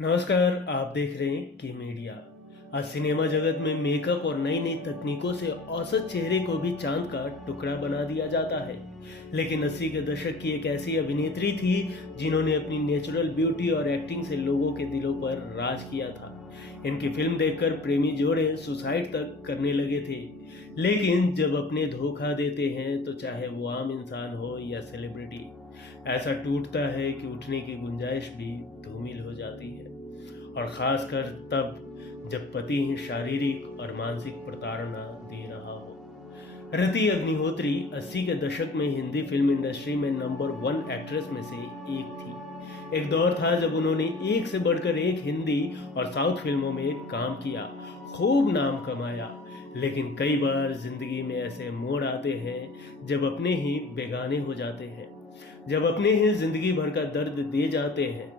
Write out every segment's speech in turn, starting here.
नमस्कार, आप देख रहे हैं की मीडिया। आज सिनेमा जगत में मेकअप और नई नई तकनीकों से औसत चेहरे को भी चांद का टुकड़ा बना दिया जाता है। लेकिन 80 के दशक की एक ऐसी अभिनेत्री थी जिन्होंने अपनी नेचुरल ब्यूटी और एक्टिंग से लोगों के दिलों पर राज किया था। इनकी फिल्म देखकर प्रेमी जोड़े सुसाइड तक करने लगे थे। लेकिन जब अपने धोखा देते हैं तो चाहे वो आम इंसान हो या सेलिब्रिटी, ऐसा टूटता है कि उठने की गुंजाइश भी धूमिल हो जाती है। और खासकर तब जब पति ही शारीरिक और मानसिक प्रताड़ना दे रहा हो। रति अग्निहोत्री 80 के दशक में हिंदी फिल्म इंडस्ट्री में नंबर 1 एक्ट्रेस में से एक थी। एक दौर था जब उन्होंने एक से बढ़कर एक हिंदी और साउथ फिल्मों में काम किया, खूब नाम कमाया। लेकिन कई बार जिंदगी में ऐसे मोड़ आते हैं जब अपने ही बेगाने हो जाते हैं, जब अपने ही जिंदगी भर का दर्द दे जाते हैं।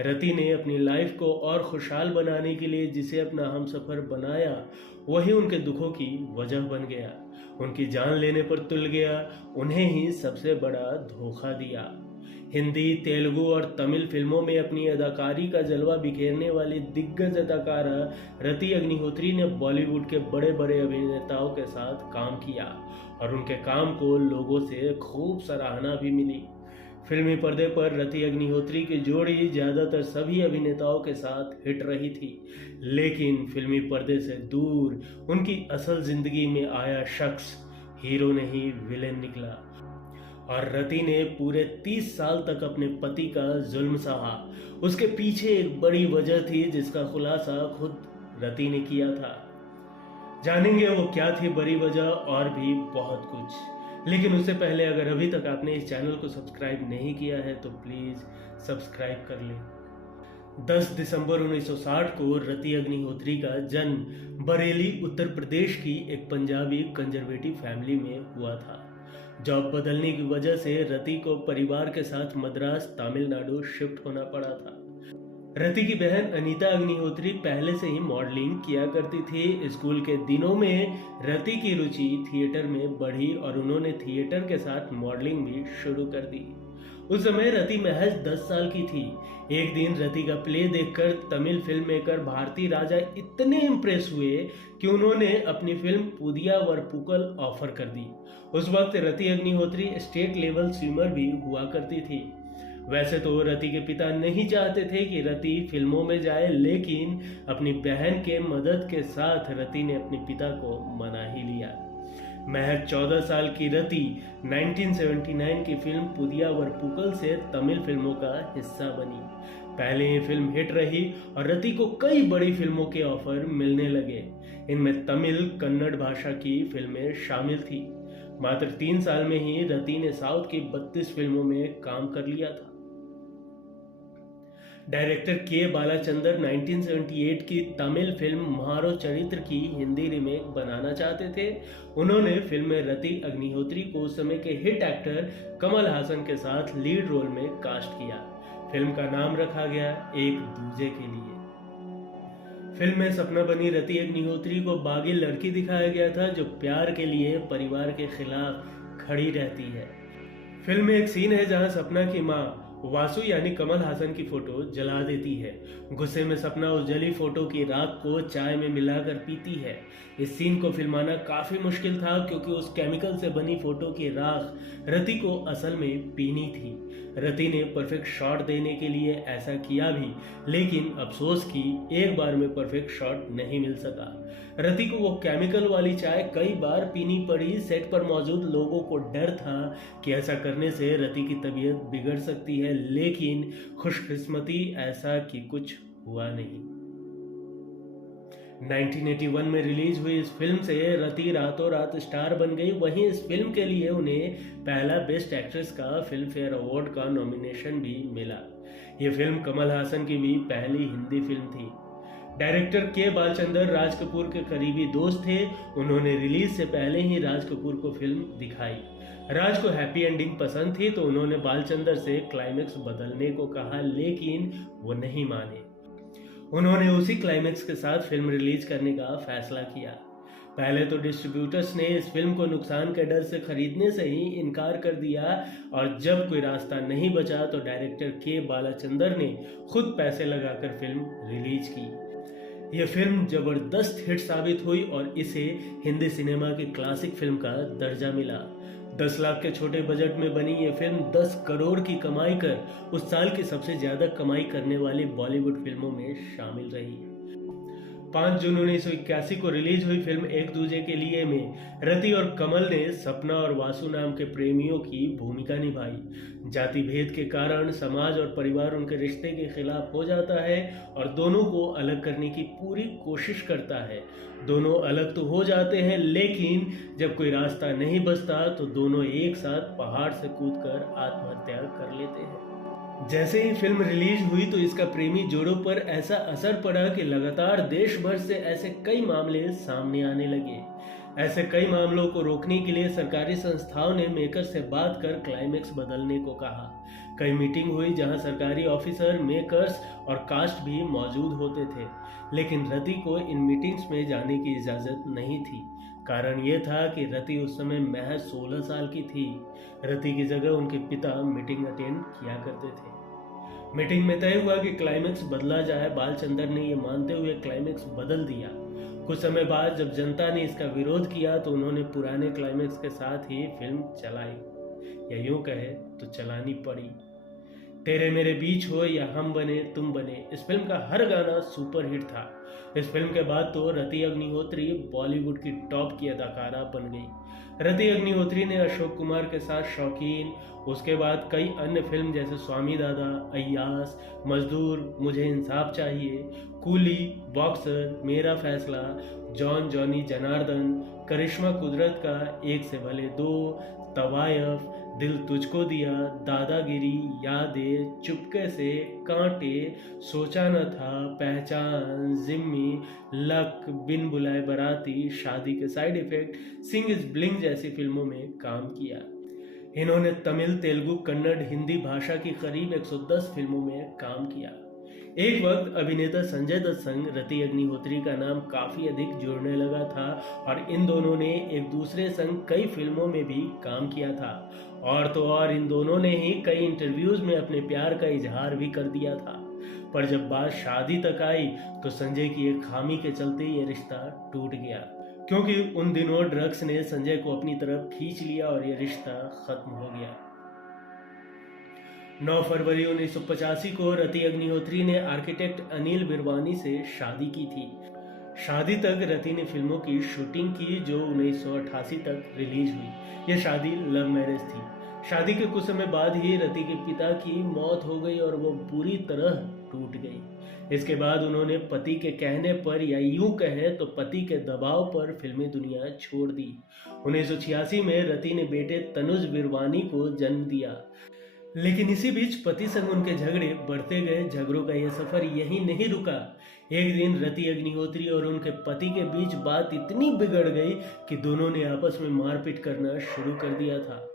रति ने अपनी लाइफ को और खुशहाल बनाने के लिए जिसे अपना हमसफर बनाया, वही उनके दुखों की वजह बन गया। उनकी जान लेने पर तुल गया, उन्हें ही सबसे बड़ा धोखा दिया। हिंदी, तेलुगु और तमिल फिल्मों में अपनी अदाकारी का जलवा बिखेरने वाली दिग्गज अदाकारा रति अग्निहोत्री ने बॉलीवुड के बड़े बड़े अभिनेताओं के साथ काम किया और उनके काम को लोगों से खूब सराहना भी मिली। फिल्मी पर्दे पर रति अग्निहोत्री की जोड़ी ज्यादातर सभी अभिनेताओं के साथ हिट रही थी, लेकिन फिल्मी पर्दे से दूर उनकी असल जिंदगी में आया शख्स हीरो नहीं विलेन निकला। और रति ने पूरे 30 साल तक अपने पति का जुल्म सहा। उसके पीछे एक बड़ी वजह थी जिसका खुलासा खुद रति ने किया था। जानेंगे वो क्या थी बड़ी वजह और भी बहुत कुछ। लेकिन उससे पहले अगर अभी तक आपने इस चैनल को सब्सक्राइब नहीं किया है तो प्लीज सब्सक्राइब कर लें। 10 दिसंबर 1960 को रति अग्निहोत्री का जन्म बरेली, उत्तर प्रदेश की एक पंजाबी कंजर्वेटिव फैमिली में हुआ था। जॉब बदलने की वजह से रति को परिवार के साथ मद्रास, तमिलनाडु शिफ्ट होना पड़ा था। रति की बहन अनीता अग्निहोत्री पहले से ही मॉडलिंग किया करती थी। स्कूल के दिनों में रति की रुचि थिएटर में बढ़ी और उन्होंने थिएटर के साथ मॉडलिंग भी शुरू कर दी। उस समय रति महज 10 साल की थी। एक दिन रति का प्ले देखकर तमिल फिल्म मेकर भारती राजा इतने इम्प्रेस हुए कि उन्होंने अपनी फिल्म पुदिया वरपुकल ऑफर कर दी। उस वक्त रति अग्निहोत्री स्टेट लेवल स्विमर भी हुआ करती थी। वैसे तो रति के पिता नहीं चाहते थे कि रति फिल्मों में जाए, लेकिन अपनी बहन के मदद के साथ रति ने अपने पिता को मना ही लिया। महज 14 साल की रति 1979 की फिल्म पुदिया वरपुकल से तमिल फिल्मों का हिस्सा बनी। पहले ये फिल्म हिट रही और रति को कई बड़ी फिल्मों के ऑफर मिलने लगे। इनमें तमिल, कन्नड़ भाषा की फिल्में शामिल थी। मात्र 3 साल में ही रति ने साउथ की 32 फिल्मों में काम कर लिया था। डायरेक्टर के बालाचंदर 1978 की तमिल फिल्म म्हारो चरित्र की हिंदी रीमेक बनाना चाहते थे। उन्होंने फिल्म में रति अग्निहोत्री को उस समय के हिट एक्टर कमल हासन के साथ लीड रोल में कास्ट किया। फिल्म का नाम रखा गया एक दूजे के लिए। फिल्म में सपना बनी रति अग्निहोत्री को बागी लड़की दिखाया गया था जो प्यार के लिए परिवार के खिलाफ खड़ी रहती है। फिल्म में एक सीन है जहां सपना की मां वासु यानी कमल हासन की फोटो जला देती है। गुस्से में सपना उस जली फोटो की राख को चाय में मिलाकर पीती है। इस सीन को फिल्माना काफी मुश्किल था क्योंकि उस केमिकल से बनी फोटो की राख रति को असल में पीनी थी। रति ने परफेक्ट शॉट देने के लिए ऐसा किया भी, लेकिन अफसोस कि एक बार में परफेक्ट शॉट नहीं मिल सका। रति को वो केमिकल वाली चाय कई बार पीनी पड़ी। सेट पर मौजूद लोगों को डर था कि ऐसा करने से रति की तबीयत बिगड़ सकती है, लेकिन खुशकिस्मती ऐसा कि कुछ हुआ नहीं। 1981 में रिलीज हुई इस फिल्म से रति रातों रात स्टार बन गई। वहीं इस फिल्म के लिए उन्हें पहला बेस्ट एक्ट्रेस का फिल्म फेयर अवार्ड का नॉमिनेशन भी मिला। ये फिल्म कमल हासन की भी पहली हिंदी फिल्म थी। डायरेक्टर के बालचंदर राज कपूर के करीबी दोस्त थे। उन्होंने रिलीज से पहले ही राज कपूर को फिल्म दिखाई। राज को हैप्पी एंडिंग पसंद थी तो उन्होंने बालचंदर से क्लाइमेक्स बदलने को कहा, लेकिन वो नहीं माने। उन्होंने उसी क्लाइमेक्स के साथ फिल्म रिलीज करने का फैसला किया। पहले तो डिस्ट्रीब्यूटर्स ने इस फिल्म को नुकसान के डर से खरीदने से ही इनकार कर दिया और जब कोई रास्ता नहीं बचा तो डायरेक्टर के बालाचंदर ने खुद पैसे लगाकर फिल्म रिलीज की। यह फिल्म जबरदस्त हिट साबित हुई और इसे हिंदी सिनेमा की क्लासिक फिल्म का दर्जा मिला। 10 लाख के छोटे बजट में बनी यह फिल्म 10 करोड़ की कमाई कर उस साल की सबसे ज्यादा कमाई करने वाली बॉलीवुड फिल्मों में शामिल रही। 5 जून 1981 को रिलीज हुई फिल्म एक दूजे के लिए में रति और कमल ने सपना और वासु नाम के प्रेमियों की भूमिका निभाई। जाति भेद के कारण समाज और परिवार उनके रिश्ते के खिलाफ हो जाता है और दोनों को अलग करने की पूरी कोशिश करता है। दोनों अलग तो हो जाते हैं, लेकिन जब कोई रास्ता नहीं बचता तो दोनों एक साथ पहाड़ से कूदकर आत्महत्या कर लेते हैं। जैसे ही फिल्म रिलीज हुई तो इसका प्रेमी जोड़ों पर ऐसा असर पड़ा कि लगातार देश भर से ऐसे कई मामले सामने आने लगे। ऐसे कई मामलों को रोकने के लिए सरकारी संस्थाओं ने मेकर्स से बात कर क्लाइमेक्स बदलने को कहा। कई मीटिंग हुई जहां सरकारी ऑफिसर, मेकर्स और कास्ट भी मौजूद होते थे, लेकिन रति को इन मीटिंग्स में जाने की इजाज़त नहीं थी। कारण यह था कि रति उस समय महज 16 साल की थी। रति की जगह उनके पिता मीटिंग अटेंड किया करते थे। मीटिंग में तय हुआ कि क्लाइमेक्स बदला जाए। बालचंदर ने यह मानते हुए क्लाइमेक्स बदल दिया। कुछ समय बाद जब जनता ने इसका विरोध किया तो उन्होंने पुराने क्लाइमेक्स के साथ ही फिल्म चलाई, या यूं कहे तो चलानी पड़ी। तेरे मेरे बीच हो या हम बने तुम बने, इस फिल्म का हर गाना सुपरहिट था। इस फिल्म के बाद तो रति अग्निहोत्री बॉलीवुड की टॉप की अदाकारा बन गई। रति अग्निहोत्री ने अशोक कुमार के साथ शौकीन, उसके बाद कई अन्य फिल्म जैसे स्वामी दादा, अय्यास, मजदूर, मुझे इंसाफ चाहिए, कूली, बॉक्सर, मेरा फैसला, जॉन जॉनी जनार्दन, करिश्मा कुदरत का एक से भले दो, तवायफ, दिल तुझको दिया, दादागिरी, यादें, चुपके से, कांटे, सोचा न था, पहचान, जिम्मी, लक, बिन बुलाए बराती, शादी के साइड इफेक्ट, सिंग इज ब्लिंग जैसी फिल्मों में काम किया। इन्होंने तमिल, तेलुगु, कन्नड़, हिंदी भाषा की करीब 110 फिल्मों में काम किया। एक वक्त अभिनेता संजय दत्त संग रति अग्निहोत्री का नाम काफी अधिक जुड़ने लगा था और इन दोनों ने एक दूसरे संग कई फिल्मों में भी काम किया था। और तो और इन दोनों ने ही कई इंटरव्यूज में अपने प्यार का इजहार भी कर दिया था। पर जब बात शादी तक आई तो संजय की एक खामी के चलते ये रिश्ता टूट गया, क्योंकि उन दिनों ड्रग्स ने संजय को अपनी तरफ खींच लिया और यह रिश्ता खत्म हो गया। 9 फरवरी 1985 को रति अग्निहोत्री ने आर्किटेक्ट अनिल बिरवानी से शादी की थी। शादी तक रति ने फिल्मों की शूटिंग की जो 1988 तक रिलीज हुई। यह शादी लव मैरिज थी। शादी के कुछ समय बाद ही रति के पिता की मौत हो गई और वो पूरी तरह टूट गई। इसके बाद उन्होंने पति के कहने पर, या यूं कहें तो पति के दबाव पर, फिल्मी दुनिया छोड़ दी। 1986 में रति ने बेटे तनुज बिरवानी को जन्म दिया। लेकिन इसी बीच पति संग उनके झगड़े बढ़ते गए। झगड़ों का यह सफर यहीं नहीं रुका। एक दिन रति अग्निहोत्री और उनके पति के बीच बात इतनी बिगड़ गई कि दोनों ने आपस में मारपीट करना शुरू कर दिया था।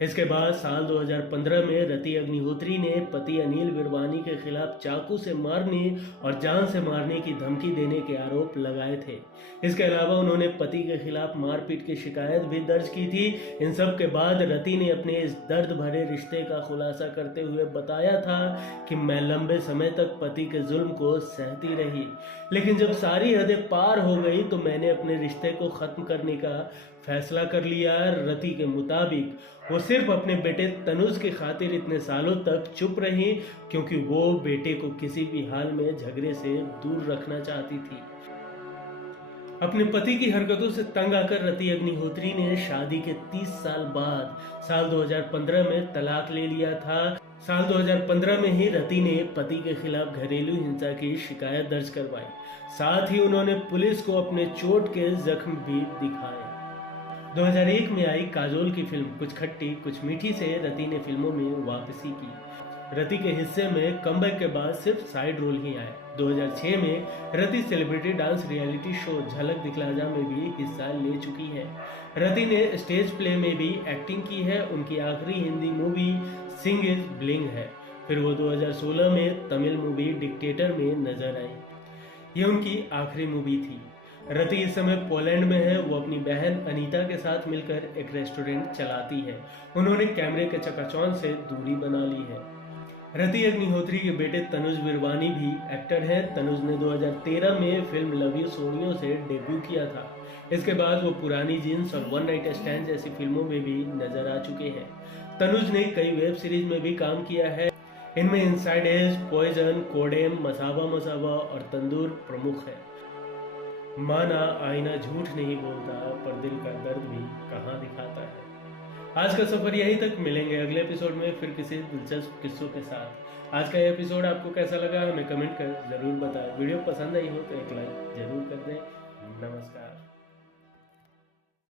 इसके बाद साल 2015 में रति अग्निहोत्री ने पति अनिल बिरवानी के खिलाफ चाकू से मारने और जान से मारने की धमकी देने के आरोप लगाए थे। इसके अलावा उन्होंने पति के खिलाफ मारपीट की शिकायत भी दर्ज की थी। इन सब के बाद रति ने अपने इस दर्द भरे रिश्ते का खुलासा करते हुए बताया था कि मैं लंबे समय तक पति के जुल्म को सहती रही, लेकिन जब सारी हदें पार हो गई तो मैंने अपने रिश्ते को खत्म करने का फैसला कर लिया। रति के मुताबिक वो सिर्फ अपने बेटे तनुज की खातिर इतने सालों तक चुप रही क्योंकि वो बेटे को किसी भी हाल में झगड़े से दूर रखना चाहती थी। अपने पति की हरकतों से तंग आकर रति अग्निहोत्री ने शादी के 30 साल बाद साल 2015 में तलाक ले लिया था। साल 2015 में ही रति ने पति के खिलाफ घरेलू हिंसा की शिकायत दर्ज करवाई। साथ ही उन्होंने पुलिस को अपने चोट के जख्म भी दिखाए। 2001 में आई काजोल की फिल्म कुछ खट्टी कुछ मीठी से रति ने फिल्मों में वापसी की। रति के हिस्से में कमबैक के बाद सिर्फ साइड रोल ही आए। 2006 में रति सेलिब्रिटी डांस रियलिटी शो झलक दिखला जा में भी हिस्सा ले चुकी है। रति ने स्टेज प्ले में भी एक्टिंग की है। उनकी आखिरी हिंदी मूवी सिंग इज ब्लिंग है। फिर वो 2016 में तमिल मूवी डिक्टेटर में नजर आई। ये उनकी आखिरी मूवी थी। रति इस समय पोलैंड में है। वो अपनी बहन अनीता के साथ मिलकर एक रेस्टोरेंट चलाती है। उन्होंने कैमरे के चकाचौंध से दूरी बना ली है। रति अग्निहोत्री के बेटे तनुज विरवानी भी एक्टर हैं। तनुज ने 2013 में फिल्म लव यू सोनियो से डेब्यू किया था। इसके बाद वो पुरानी जीन्स और वन नाइट स्टैंड जैसी फिल्मों में भी नजर आ चुके हैं। तनुज ने कई वेब सीरीज में भी काम किया है। इनमें Inside Edge, Poison, Code M, Masaba Masaba और तंदूर प्रमुख है। माना आईना झूठ नहीं बोलता, पर दिल का दर्द भी कहाँ दिखाता है। आज का सफर यहीं तक। मिलेंगे अगले एपिसोड में फिर किसी दिलचस्प किस्सों के साथ। आज का एपिसोड आपको कैसा लगा हमें कमेंट कर जरूर बताएं। वीडियो पसंद आई हो तो एक लाइक जरूर कर दें। नमस्कार।